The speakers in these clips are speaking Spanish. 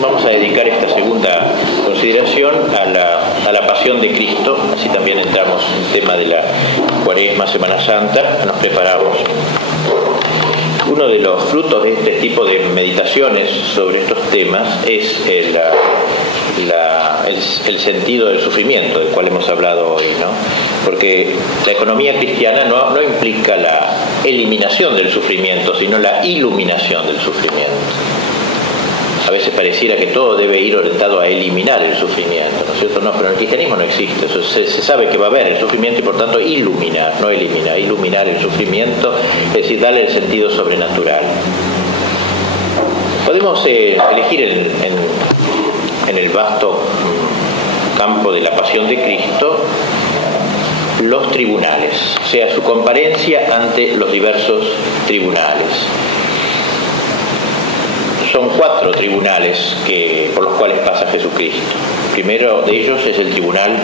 vamos a dedicar esta segunda consideración a la pasión de Cristo, así también entramos en el tema de la Cuaresma, Semana Santa, nos preparamos. Uno de los frutos de este tipo de meditaciones sobre estos temas es el sentido del sufrimiento, del cual hemos hablado hoy, ¿no? Porque la economía cristiana no implica la eliminación del sufrimiento, sino la iluminación del sufrimiento. A veces pareciera que todo debe ir orientado a eliminar el sufrimiento, ¿no es cierto? No, pero en el cristianismo no existe eso. Se sabe que va a haber el sufrimiento y por tanto iluminar, no eliminar, iluminar el sufrimiento, es decir, darle el sentido sobrenatural. Podemos elegir en el vasto campo de la pasión de Cristo los tribunales, o sea, su comparencia ante los diversos tribunales. Son 4 tribunales por los cuales pasa Jesucristo. El primero de ellos es el tribunal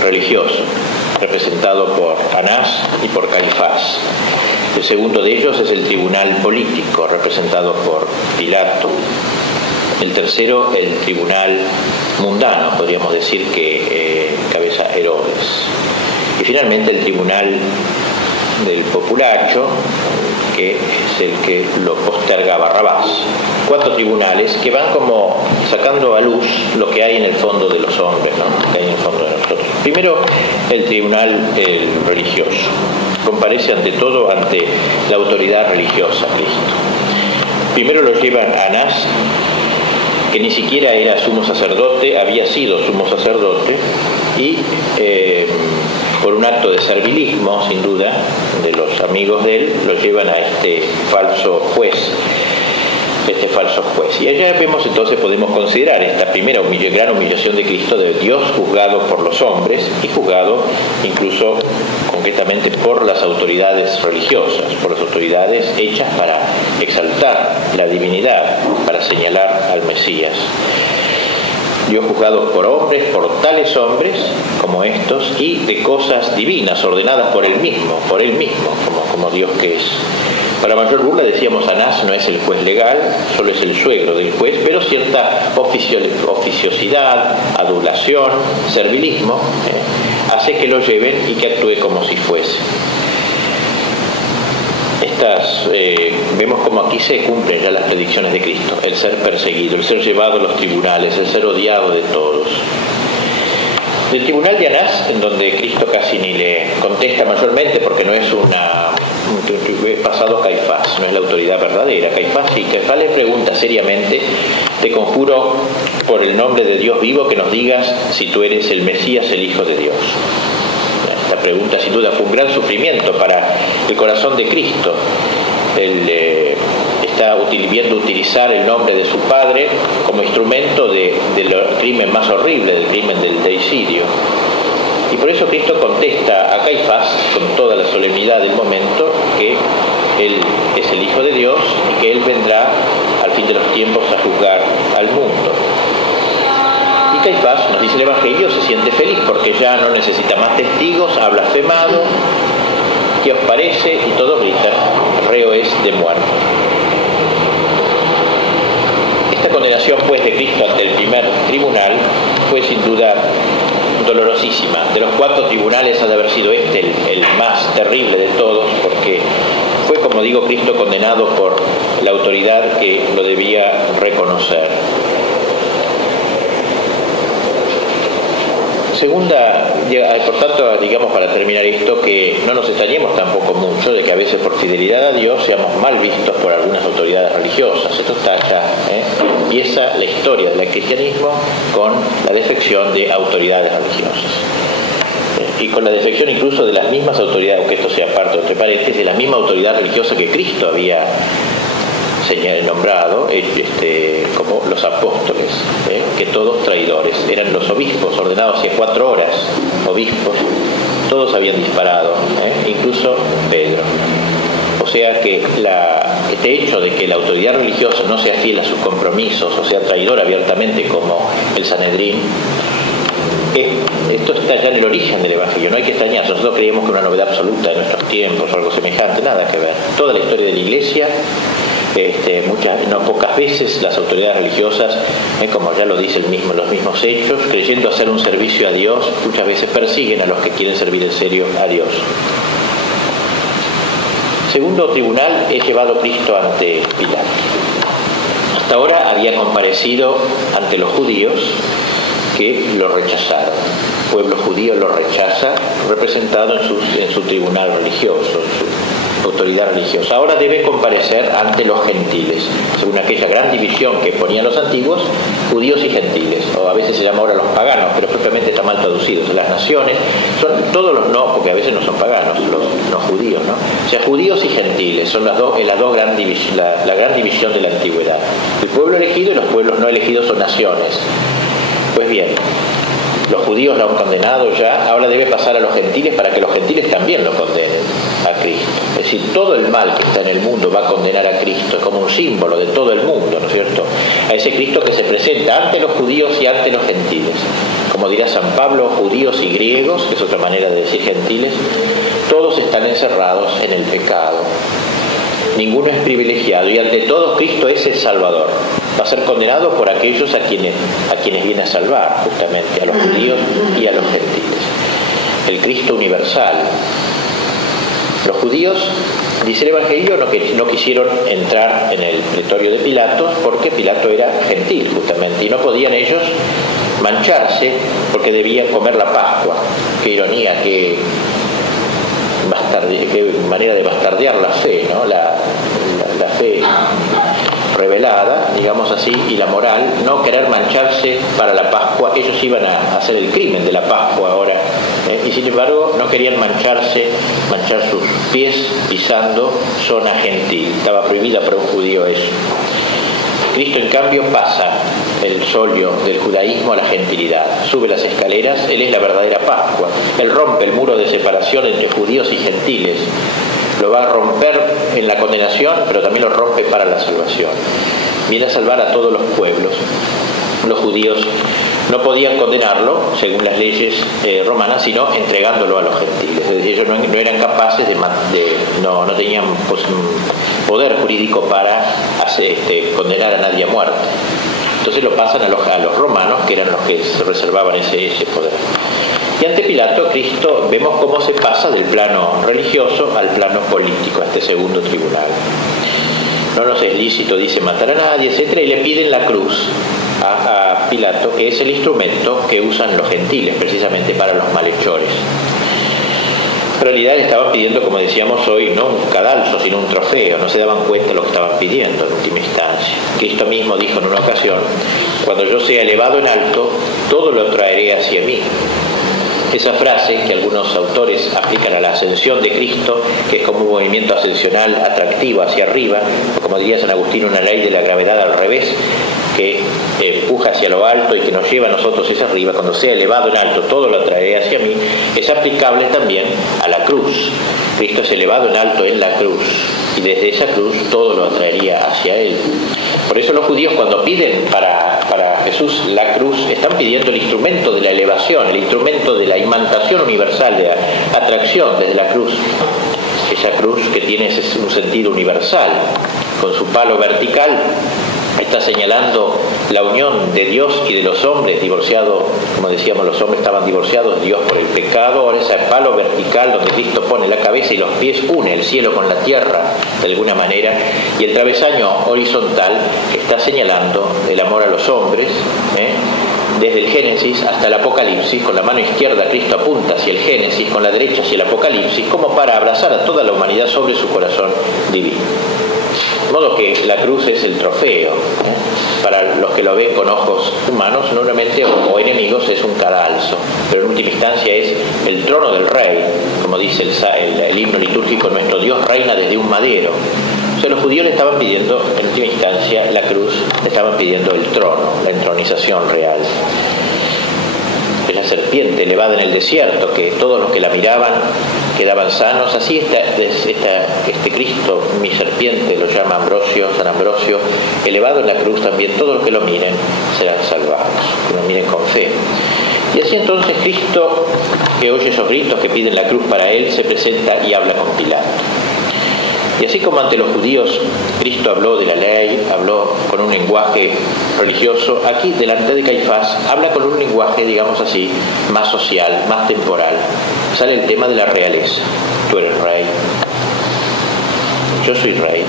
religioso, representado por Anás y por Caifás. El segundo de ellos es el tribunal político, representado por Pilato. El tercero, el tribunal mundano, podríamos decir que cabeza Herodes. Y finalmente el tribunal del populacho, que es el que lo posterga Barrabás. 4 tribunales que van como sacando a luz lo que hay en el fondo de los hombres, ¿no? Que hay en el fondo de nosotros. Primero, el tribunal religioso. Comparece ante todo ante la autoridad religiosa, Cristo. Primero lo llevan a Anás, que ni siquiera era sumo sacerdote, había sido sumo sacerdote, y por un acto de servilismo, sin duda, de los amigos de él, lo llevan a este falso juez. Y allá vemos entonces, podemos considerar esta primera gran humillación de Cristo, de Dios juzgado por los hombres y juzgado incluso concretamente por las autoridades religiosas, por las autoridades hechas para exaltar la divinidad, para señalar al Mesías. Dios juzgado por hombres, por tales hombres como estos, y de cosas divinas ordenadas por él mismo, como Dios que es. Para mayor burla decíamos, Anás no es el juez legal, solo es el suegro del juez, pero cierta oficiosidad, adulación, servilismo, hace que lo lleven y que actúe como si fuese. Vemos como aquí se cumplen ya las predicciones de Cristo, el ser perseguido, el ser llevado a los tribunales, el ser odiado de todos. Del tribunal de Anás, en donde Cristo casi ni le contesta mayormente, porque no es pasado a Caifás, no es la autoridad verdadera. Caifás le pregunta seriamente: te conjuro por el nombre de Dios vivo que nos digas si tú eres el Mesías, el Hijo de Dios. Esta pregunta sin duda fue un gran sufrimiento para el corazón de Cristo. Él está viendo utilizar el nombre de su Padre como instrumento del crimen más horrible, del crimen del deicidio. Y por eso Cristo contesta a Caifás con toda la solemnidad del momento que Él es el Hijo de Dios y que Él vendrá al fin de los tiempos a juzgar al mundo. Y Caifás, nos dice el Evangelio, se siente feliz porque ya no necesita más testigos, ha blasfemado. ¿Qué os parece? Y todos gritan: reo es de muerte. Esta condenación pues de Cristo ante el primer tribunal fue sin duda dolorosísima. De los 4 tribunales ha de haber sido este el más terrible de todos, porque fue, como digo, Cristo condenado por la autoridad que lo debía reconocer. Segunda, por tanto, digamos, para terminar esto, que no nos extrañemos tampoco mucho de que a veces por fidelidad a Dios seamos mal vistos por algunas autoridades religiosas. Esto está ya, empieza la historia del cristianismo con la defección de autoridades religiosas. Y con la defección incluso de las mismas autoridades, aunque esto sea parte entre paréntesis, de la misma autoridad religiosa que Cristo había nombrado, como los apóstoles, que todos traidores, eran los obispos ordenados hace 4 horas, obispos, todos habían disparado, incluso Pedro. O sea que este hecho de que la autoridad religiosa no sea fiel a sus compromisos, o sea traidora abiertamente como el Sanedrín, esto está ya en el origen del Evangelio, no hay que extrañarse. Nosotros creíamos que una novedad absoluta de nuestros tiempos o algo semejante, nada que ver. Toda la historia de la Iglesia no pocas veces las autoridades religiosas, como ya lo dicen los mismos hechos, creyendo hacer un servicio a Dios, muchas veces persiguen a los que quieren servir en serio a Dios. Segundo tribunal es llevado Cristo ante Pilato. Hasta ahora había comparecido ante los judíos que lo rechazaron. El pueblo judío lo rechaza, representado en su tribunal religioso, en su autoridad religiosa. Ahora debe comparecer ante los gentiles, según aquella gran división que ponían los antiguos, judíos y gentiles, o a veces se llama ahora los paganos, pero propiamente está mal traducido. Las naciones son todos los no, porque a veces no son paganos, los judíos, ¿no? O sea, judíos y gentiles son la gran división de la antigüedad. El pueblo elegido y los pueblos no elegidos son naciones. Pues bien, los judíos lo han condenado ya, ahora debe pasar a los gentiles para que los gentiles también lo condenen a Cristo. Es decir, todo el mal que está en el mundo va a condenar a Cristo, es como un símbolo de todo el mundo, ¿no es cierto? A ese Cristo que se presenta ante los judíos y ante los gentiles. Como dirá San Pablo, judíos y griegos, que es otra manera de decir gentiles, todos están encerrados en el pecado. Ninguno es privilegiado y ante todos Cristo es el Salvador. Va a ser condenado por aquellos a quienes viene a salvar, justamente, a los judíos y a los gentiles. El Cristo universal. Los judíos, dice el Evangelio, no quisieron entrar en el pretorio de Pilato porque Pilato era gentil, justamente, y no podían ellos mancharse porque debían comer la Pascua. Qué ironía, qué manera de bastardear la fe, ¿no? La fe revelada, digamos así, y la moral, no querer mancharse para la Pascua. Ellos iban a hacer el crimen de la Pascua ahora, y sin embargo no querían manchar sus pies pisando zona gentil. Estaba prohibida para un judío eso. Cristo, en cambio, pasa el solio del judaísmo a la gentilidad, sube las escaleras, Él es la verdadera Pascua. Él rompe el muro de separación entre judíos y gentiles, lo va a romper en la condenación, pero también lo rompe para la salvación. Viene a salvar a todos los pueblos. Los judíos no podían condenarlo, según las leyes romanas, sino entregándolo a los gentiles. Es decir, ellos no eran capaces no tenían poder jurídico para condenar a nadie a muerte. Entonces lo pasan a los romanos, que eran los que se reservaban ese poder. Y ante Pilato, Cristo, vemos cómo se pasa del plano religioso al plano político, a este segundo tribunal. No nos es lícito, dice, matar a nadie, etc. Y le piden la cruz a Pilato, que es el instrumento que usan los gentiles, precisamente para los malhechores. En realidad estaban pidiendo, como decíamos hoy, no un cadalso, sino un trofeo. No se daban cuenta de lo que estaban pidiendo en última instancia. Cristo mismo dijo en una ocasión: cuando yo sea elevado en alto, todo lo traeré hacia mí. Esa frase que algunos autores aplican a la ascensión de Cristo, que es como un movimiento ascensional atractivo hacia arriba, o como diría San Agustín, una ley de la gravedad al revés, que empuja hacia lo alto y que nos lleva a nosotros hacia arriba. Cuando sea elevado en alto, todo lo traeré hacia mí. Es aplicable también a la cruz. Cristo es elevado en alto en la cruz, y desde esa cruz todo lo atraería hacia Él. Por eso los judíos, cuando piden para Jesús la cruz, están pidiendo el instrumento de la elevación, el instrumento de la imantación universal, de la atracción desde la cruz. Esa cruz que tiene un sentido universal, con su palo vertical, está señalando la unión de Dios y de los hombres, divorciados, como decíamos, los hombres estaban divorciados de Dios por el pecado. Ahora ese palo vertical donde Cristo pone la cabeza y los pies, une el cielo con la tierra de alguna manera, y el travesaño horizontal está señalando el amor a los hombres, desde el Génesis hasta el Apocalipsis. Con la mano izquierda Cristo apunta hacia el Génesis, con la derecha hacia el Apocalipsis, como para abrazar a toda la humanidad sobre su corazón divino. De modo que la cruz es el trofeo. Para los que lo ven con ojos humanos, normalmente, o enemigos, es un cadalso, pero en última instancia es el trono del rey, como dice el himno litúrgico: nuestro Dios reina desde un madero. O sea, los judíos le estaban pidiendo, en última instancia, la cruz, le estaban pidiendo el trono, la entronización real. Es la serpiente elevada en el desierto, que todos los que la miraban quedaban sanos. Así este Cristo, mi serpiente, lo llama San Ambrosio, elevado en la cruz también, todos los que lo miren serán salvados, que lo miren con fe. Y así entonces Cristo, que oye esos gritos que piden la cruz para Él, se presenta y habla con Pilato. Y así como ante los judíos Cristo habló de la ley, habló con un lenguaje religioso, aquí delante de Caifás habla con un lenguaje, digamos así, más social, más temporal. Sale el tema de la realeza. Tú eres rey, yo soy rey,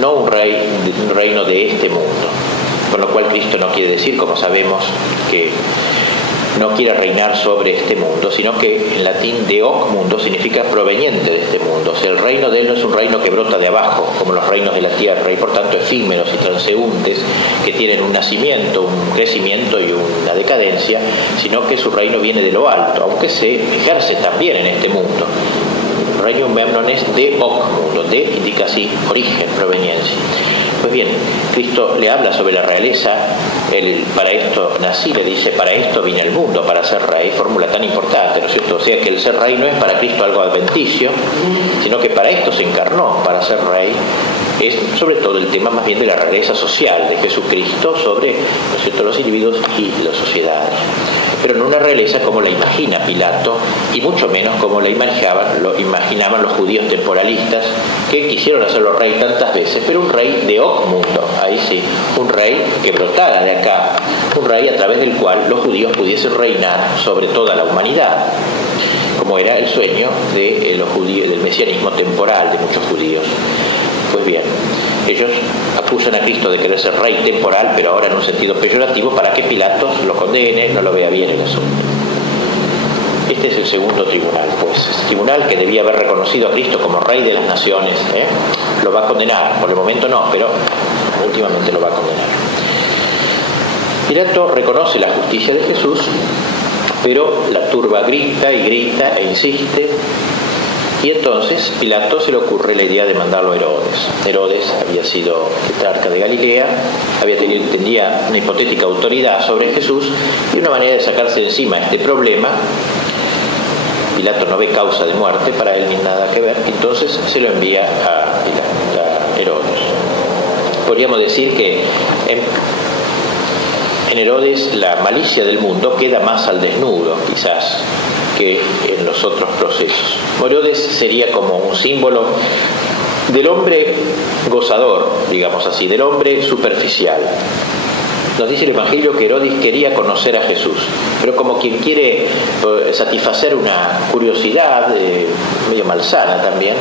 no un reino de este mundo. Con lo cual Cristo no quiere decir, como sabemos, que no quiere reinar sobre este mundo, sino que en latín de hoc mundo significa proveniente de este mundo. O sea, el reino de él no es un reino que brota de abajo, como los reinos de la tierra, y por tanto efímeros y transeúntes, que tienen un nacimiento, un crecimiento y una decadencia, sino que su reino viene de lo alto, aunque se ejerce también en este mundo. Regnum meam es de hoc mundo, de indica así origen, proveniencia. Pues bien, Cristo le habla sobre la realeza, para esto nací, le dice, para esto vine al mundo, para ser rey, fórmula tan importante, ¿no es cierto? O sea que el ser rey no es para Cristo algo adventicio, sino que para esto se encarnó, para ser rey. Es sobre todo el tema más bien de la realeza social de Jesucristo sobre, ¿no es cierto?, los individuos y las sociedades. Pero no una realeza como la imagina Pilato, y mucho menos como la imaginaban los judíos temporalistas, que quisieron hacerlo rey tantas veces, pero un rey de hoc mundo, ahí sí, un rey que brotara de acá, un rey a través del cual los judíos pudiesen reinar sobre toda la humanidad, como era el sueño de los judíos, del mesianismo temporal de muchos judíos. Pues bien, ellos acusan a Cristo de querer ser rey temporal, pero ahora en un sentido peyorativo, para que Pilatos lo condene, no lo vea bien el asunto. Este es el segundo tribunal, pues. El tribunal que debía haber reconocido a Cristo como rey de las naciones, lo va a condenar. Por el momento no, pero últimamente lo va a condenar. Pilato reconoce la justicia de Jesús, pero la turba grita y grita e insiste. Y entonces Pilato se le ocurre la idea de mandarlo a Herodes. Herodes había sido tetrarca de Galilea, tenía una hipotética autoridad sobre Jesús, y una manera de sacarse de encima este problema, Pilato no ve causa de muerte para él ni nada que ver, entonces se lo envía a Herodes. Podríamos decir que en Herodes la malicia del mundo queda más al desnudo, quizás, que en los otros procesos. Herodes sería como un símbolo del hombre gozador, digamos así, del hombre superficial. Nos dice el Evangelio que Herodes quería conocer a Jesús, pero como quien quiere satisfacer una curiosidad medio malsana también,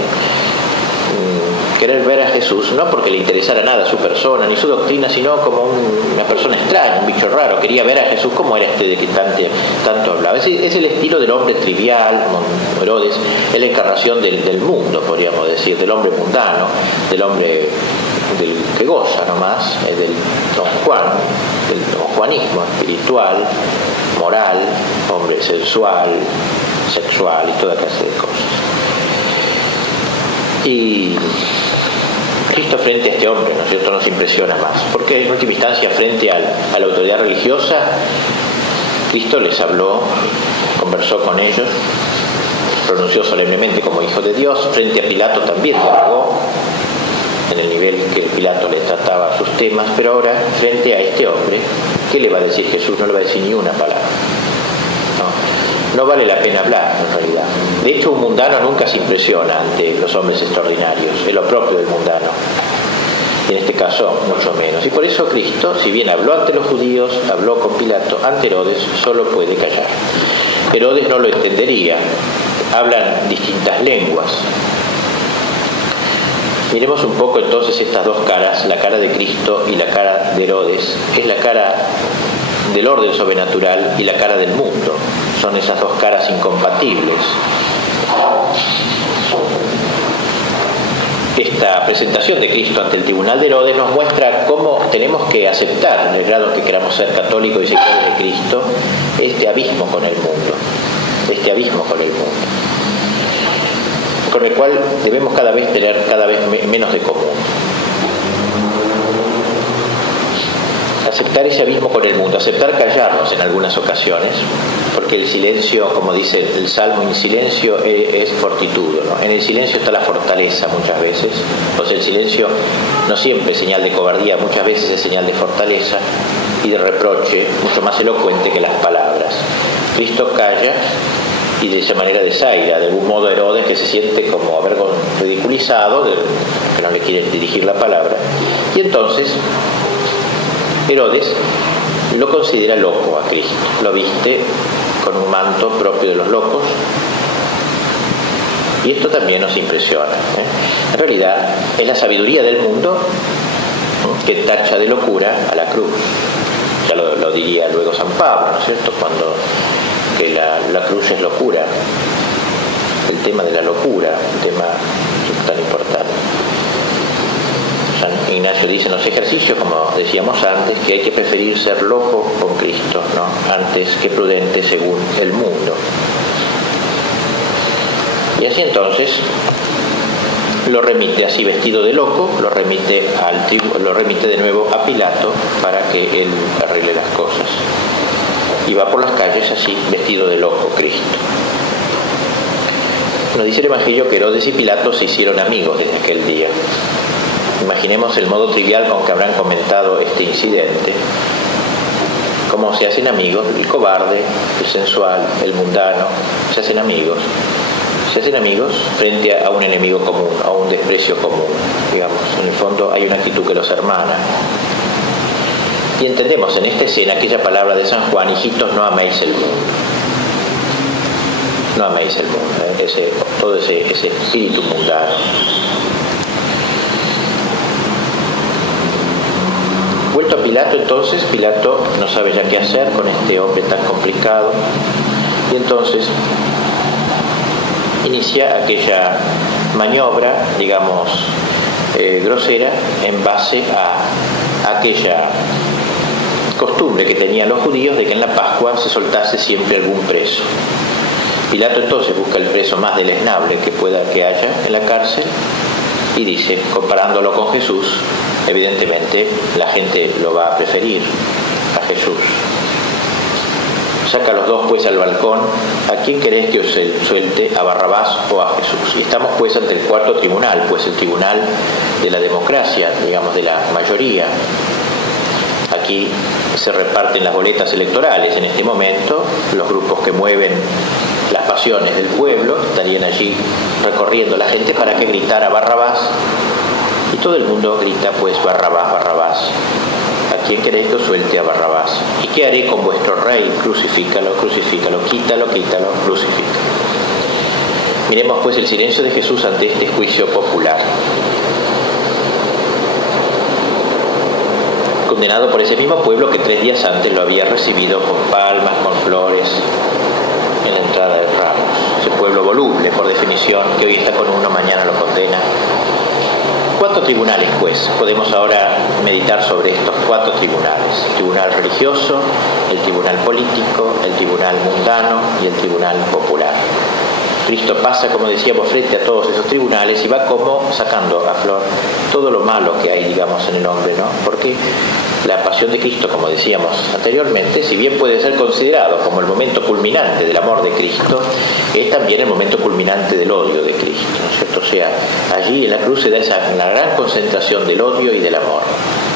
querer ver a Jesús, no porque le interesara nada su persona ni su doctrina, sino como una persona extraña, un bicho raro. Quería ver a Jesús como era este de que tanto hablaba. Es el estilo del hombre trivial. Herodes es la encarnación del mundo, podríamos decir, del hombre mundano, del hombre del que goza nomás, del Don Juan, del Don Juanismo espiritual, moral, hombre sensual, sexual y toda clase de cosas. Y Cristo frente a este hombre, ¿no es cierto?, nos impresiona más, porque en última instancia frente a la autoridad religiosa, Cristo les habló, conversó con ellos, pronunció solemnemente como hijo de Dios. Frente a Pilato también dialogó en el nivel que Pilato le trataba sus temas, pero ahora frente a este hombre, ¿qué le va a decir Jesús? No le va a decir ni una palabra. No vale la pena hablar, en realidad. De hecho, un mundano nunca se impresiona ante los hombres extraordinarios, es lo propio del mundano. Y en este caso, mucho menos. Y por eso Cristo, si bien habló ante los judíos, habló con Pilato, ante Herodes, solo puede callar. Herodes no lo entendería. Hablan distintas lenguas. Miremos un poco entonces estas dos caras, la cara de Cristo y la cara de Herodes. Es la cara del orden sobrenatural y la cara del mundo. Son esas dos caras incompatibles. Esta presentación de Cristo ante el tribunal de Herodes nos muestra cómo tenemos que aceptar, en el grado que queramos ser católicos y seguidores de Cristo, este abismo con el mundo, con el cual debemos cada vez tener menos de común. Aceptar ese abismo con el mundo, aceptar callarnos en algunas ocasiones, porque el silencio, como dice el Salmo, en silencio es fortitudo, ¿no? En el silencio está la fortaleza muchas veces. O sea, el silencio no siempre es señal de cobardía, muchas veces es señal de fortaleza y de reproche, mucho más elocuente que las palabras. Cristo calla y de esa manera desaira de algún modo a Herodes, que se siente como ridiculizado, que no le quiere dirigir la palabra. Y entonces Herodes lo considera loco a Cristo, lo viste con un manto propio de los locos, y esto también nos impresiona. En realidad es la sabiduría del mundo que tacha de locura a la cruz. Ya lo diría luego San Pablo, ¿no es cierto?, cuando que la cruz es locura, el tema de la locura, un tema tan importante. San Ignacio dice en los ejercicios, como decíamos antes, que hay que preferir ser loco con Cristo, ¿no?, antes que prudente según el mundo. Y así entonces lo remite, así vestido de loco, lo remite de nuevo a Pilato para que él arregle las cosas. Y va por las calles así, vestido de loco, Cristo. Nos dice el Evangelio que Herodes y Pilato se hicieron amigos desde aquel día. Imaginemos el modo trivial con que habrán comentado este incidente. Cómo se hacen amigos, el cobarde, el sensual, el mundano, se hacen amigos. Se hacen amigos frente a un enemigo común, a un desprecio común, digamos. En el fondo hay una actitud que los hermana. Y entendemos en esta escena aquella palabra de San Juan: hijitos, no améis el mundo. No améis el mundo, todo ese espíritu mundano. Vuelto a Pilato, entonces, Pilato no sabe ya qué hacer con este hombre tan complicado, y entonces inicia aquella maniobra, digamos, grosera, en base a aquella costumbre que tenían los judíos de que en la Pascua se soltase siempre algún preso. Pilato entonces busca el preso más deleznable que haya en la cárcel y dice, comparándolo con Jesús, evidentemente la gente lo va a preferir a Jesús. Saca a los dos pues al balcón: ¿a quién queréis que os suelte, a Barrabás o a Jesús? Y estamos pues ante el cuarto tribunal, pues el tribunal de la democracia, digamos, de la mayoría. Aquí se reparten las boletas electorales. En este momento los grupos que mueven las pasiones del pueblo estarían allí recorriendo la gente para que gritara Barrabás, y todo el mundo grita pues Barrabás, Barrabás. ¿A quién queréis que os suelte? A Barrabás. ¿Y qué haré con vuestro rey? Crucifícalo, crucifícalo, quítalo, quítalo, crucifícalo. Miremos pues el silencio de Jesús ante este juicio popular. Condenado por ese mismo pueblo que 3 días antes lo había recibido con palmas, con flores, en la entrada de Ramos. Ese pueblo voluble, por definición, que hoy está con uno, mañana lo condena. 4 tribunales, pues. Podemos ahora meditar sobre estos 4 tribunales: el tribunal religioso, el tribunal político, el tribunal mundano y el tribunal popular. Cristo pasa, como decíamos, frente a todos esos tribunales y va como sacando a flor todo lo malo que hay, digamos, en el hombre, ¿no? Porque la pasión de Cristo, como decíamos anteriormente, si bien puede ser considerado como el momento culminante del amor de Cristo, es también el momento culminante del odio de Cristo, ¿no es cierto? O sea, allí en la cruz se da una gran concentración del odio y del amor.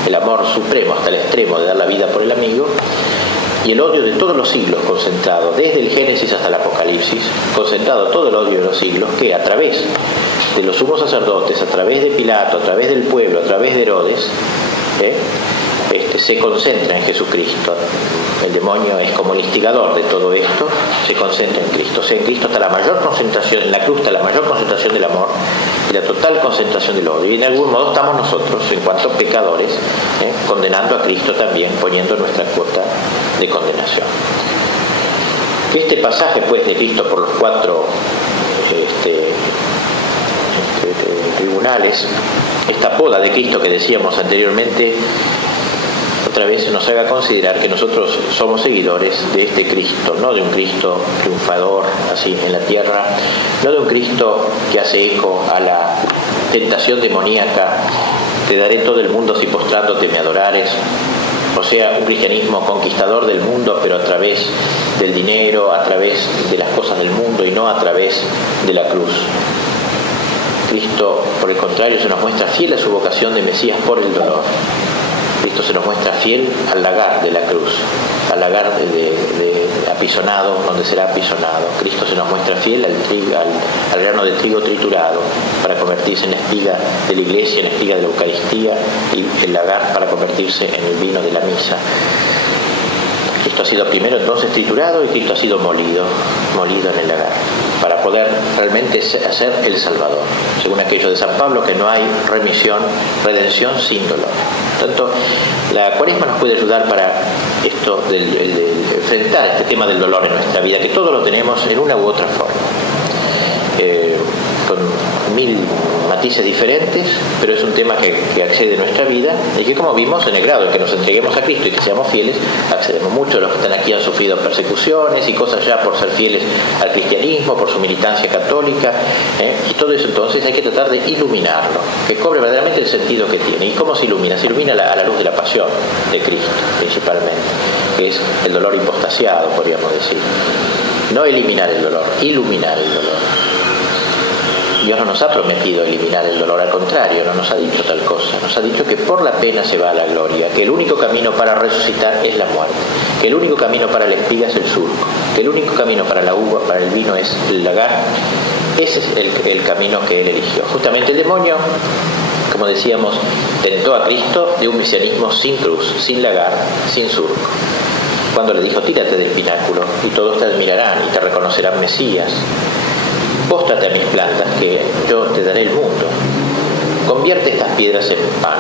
El amor supremo hasta el extremo de dar la vida por el amigo, y el odio de todos los siglos concentrado, desde el Génesis hasta el Apocalipsis, concentrado todo el odio de los siglos, que a través de los sumos sacerdotes, a través de Pilato, a través del pueblo, a través de Herodes, se concentra en Jesucristo. El demonio es como el instigador de todo esto, se concentra en Cristo. O sea, en Cristo está la mayor concentración, en la cruz está la mayor concentración del amor y la total concentración del odio. Y en algún modo estamos nosotros, en cuanto pecadores, condenando a Cristo también, poniendo nuestra cuota de condenación. Este pasaje, pues, de Cristo por los 4 tribunales, esta poda de Cristo que decíamos anteriormente, otra vez nos haga considerar que nosotros somos seguidores de este Cristo, no de un Cristo triunfador así en la tierra, no de un Cristo que hace eco a la tentación demoníaca: te daré todo el mundo si postrándote me adorares. O sea, un cristianismo conquistador del mundo, pero a través del dinero, a través de las cosas del mundo y no a través de la cruz. Cristo, por el contrario, se nos muestra fiel a su vocación de Mesías por el dolor. Cristo Cristo se nos muestra fiel al lagar de la cruz, al lagar de apisonado, donde será apisonado. Cristo se nos muestra fiel al grano de trigo triturado para convertirse en la espiga de la iglesia, en la espiga de la Eucaristía, y el lagar para convertirse en el vino de la misa. Cristo ha sido primero entonces triturado y Cristo ha sido molido en el lagar, para poder realmente ser el Salvador. Según aquello de San Pablo, que no hay redención sin dolor. Por tanto, la Cuaresma nos puede ayudar para esto, de enfrentar este tema del dolor en nuestra vida, que todos lo tenemos en una u otra forma. Con mil matices diferentes, pero es un tema que accede a nuestra vida y que, como vimos, en el grado en que nos entreguemos a Cristo y que seamos fieles, accedemos. Muchos de los que están aquí han sufrido persecuciones y cosas ya por ser fieles al cristianismo, por su militancia católica, y todo eso entonces hay que tratar de iluminarlo, que cobre verdaderamente el sentido que tiene. ¿Y cómo se ilumina? Se ilumina a la luz de la pasión de Cristo, principalmente, que es el dolor impostasiado, podríamos decir. No eliminar el dolor, iluminar el dolor. Dios no nos ha prometido eliminar el dolor, al contrario, no nos ha dicho tal cosa. Nos ha dicho que por la pena se va a la gloria, que el único camino para resucitar es la muerte, que el único camino para la espiga es el surco, que el único camino para la uva, para el vino es el lagar. Ese es el camino que Él eligió. Justamente el demonio, como decíamos, tentó a Cristo de un mesianismo sin cruz, sin lagar, sin surco. Cuando le dijo, tírate del pináculo y todos te admirarán y te reconocerán Mesías. Póstrate a mis plantas, que yo te daré el mundo. Convierte estas piedras en pan.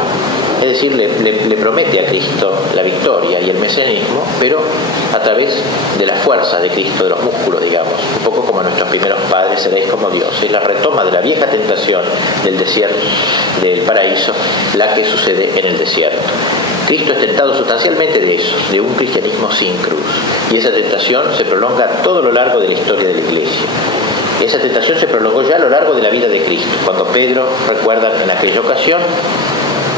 Es decir, le promete a Cristo la victoria y el mesianismo, pero a través de la fuerza de Cristo, de los músculos, digamos. Un poco como nuestros primeros padres, seréis como Dios. Es la retoma de la vieja tentación del desierto, del paraíso, la que sucede en el desierto. Cristo es tentado sustancialmente de eso, de un cristianismo sin cruz. Y esa tentación se prolonga a todo lo largo de la historia de la Iglesia. Esa tentación se prolongó ya a lo largo de la vida de Cristo. Cuando Pedro, recuerdan, en aquella ocasión,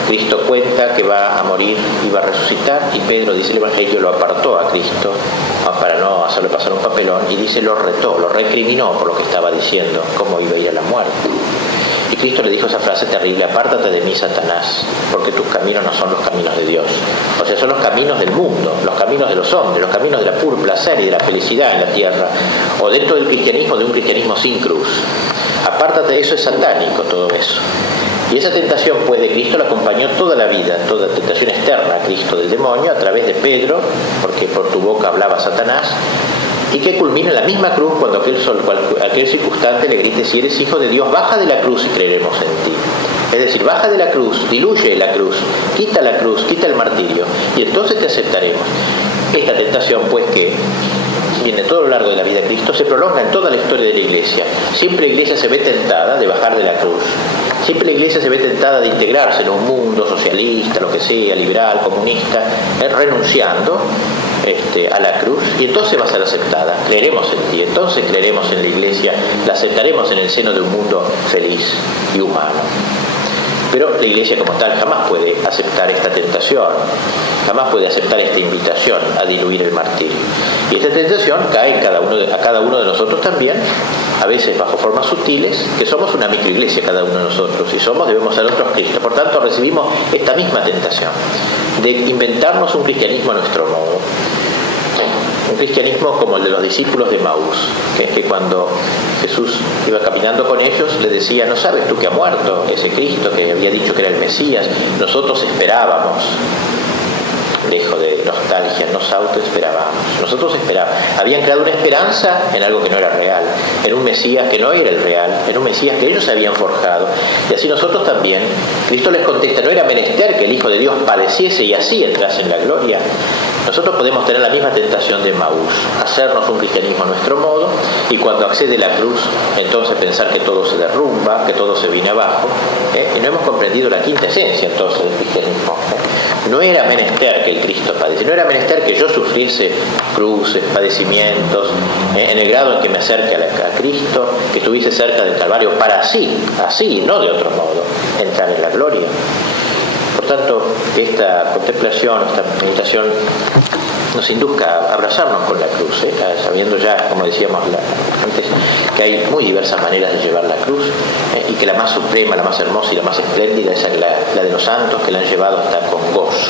Cristo cuenta que va a morir y va a resucitar, y Pedro, dice el Evangelio, lo apartó a Cristo para no hacerle pasar un papelón, y dice, lo retó, lo recriminó por lo que estaba diciendo, cómo iba a ir a la muerte. Y Cristo le dijo esa frase terrible, apártate de mí, Satanás, porque tus caminos no son los caminos de Dios. O sea, son los caminos del mundo, los caminos de los hombres, los caminos de la puro placer y de la felicidad en la tierra, o dentro del cristianismo, de un cristianismo sin cruz. Apártate, eso es satánico, todo eso. Y esa tentación, pues, de Cristo la acompañó toda la vida, toda tentación externa a Cristo del demonio, a través de Pedro, porque por tu boca hablaba Satanás, y que culmina en la misma cruz cuando aquel circunstante le grite, si eres hijo de Dios, baja de la cruz y creeremos en ti. Es decir, baja de la cruz, diluye la cruz, quita el martirio, y entonces te aceptaremos. Esta tentación, pues, que viene todo lo largo de la vida de Cristo, se prolonga en toda la historia de la Iglesia. Siempre la Iglesia se ve tentada de bajar de la cruz. Siempre la Iglesia se ve tentada de integrarse en un mundo socialista, lo que sea, liberal, comunista, renunciando a la cruz, y entonces va a ser aceptada. Creeremos en ti, entonces creeremos en la Iglesia, la aceptaremos en el seno de un mundo feliz y humano. Pero la Iglesia como tal jamás puede aceptar esta tentación, jamás puede aceptar esta invitación a diluir el martirio. Y esta tentación cae a cada uno de nosotros también, a veces bajo formas sutiles, que somos una microiglesia cada uno de nosotros, y debemos ser otros Cristos. Por tanto, recibimos esta misma tentación de inventarnos un cristianismo a nuestro modo. Un cristianismo como el de los discípulos de Maús, que cuando Jesús iba caminando con ellos le decía, ¿no sabes tú que ha muerto ese Cristo que había dicho que era el Mesías? Nosotros esperábamos. Lejos de nostalgia, nos autoesperábamos. Nosotros esperábamos. Habían creado una esperanza en algo que no era real, en un Mesías que no era el real, en un Mesías que ellos habían forjado. Y así nosotros también. Cristo les contesta, no era menester que el Hijo de Dios padeciese y así entrase en la gloria. Nosotros podemos tener la misma tentación de Maús, hacernos un cristianismo a nuestro modo, y cuando accede la cruz, entonces pensar que todo se derrumba, que todo se viene abajo, y no hemos comprendido la quinta esencia entonces del cristianismo. No era menester que el Cristo padeciese, no era menester que yo sufriese cruces, padecimientos, en el grado en que me acerque a Cristo, que estuviese cerca del Calvario, para así, no de otro modo, entrar en la gloria. Por tanto, esta contemplación, esta meditación nos induzca a abrazarnos con la cruz, sabiendo ya, como decíamos antes, que hay muy diversas maneras de llevar la cruz, y que la más suprema, la más hermosa y la más espléndida es la de los santos, que la han llevado hasta con gozo.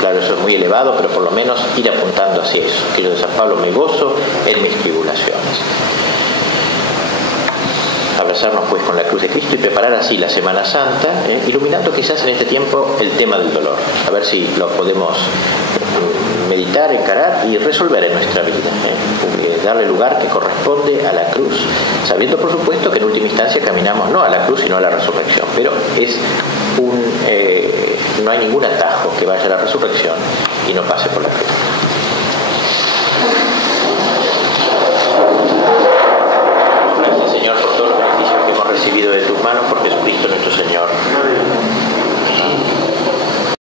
Claro, eso es muy elevado, pero por lo menos ir apuntando hacia eso. Que yo de San Pablo me gozo en mis tribulaciones. Abrazarnos pues con la cruz de Cristo y preparar así la Semana Santa, iluminando quizás en este tiempo el tema del dolor. A ver si lo podemos meditar, encarar y resolver en nuestra vida, darle el lugar que corresponde a la cruz, sabiendo por supuesto que en última instancia caminamos no a la cruz sino a la resurrección, pero es no hay ningún atajo que vaya a la resurrección y no pase por la cruz.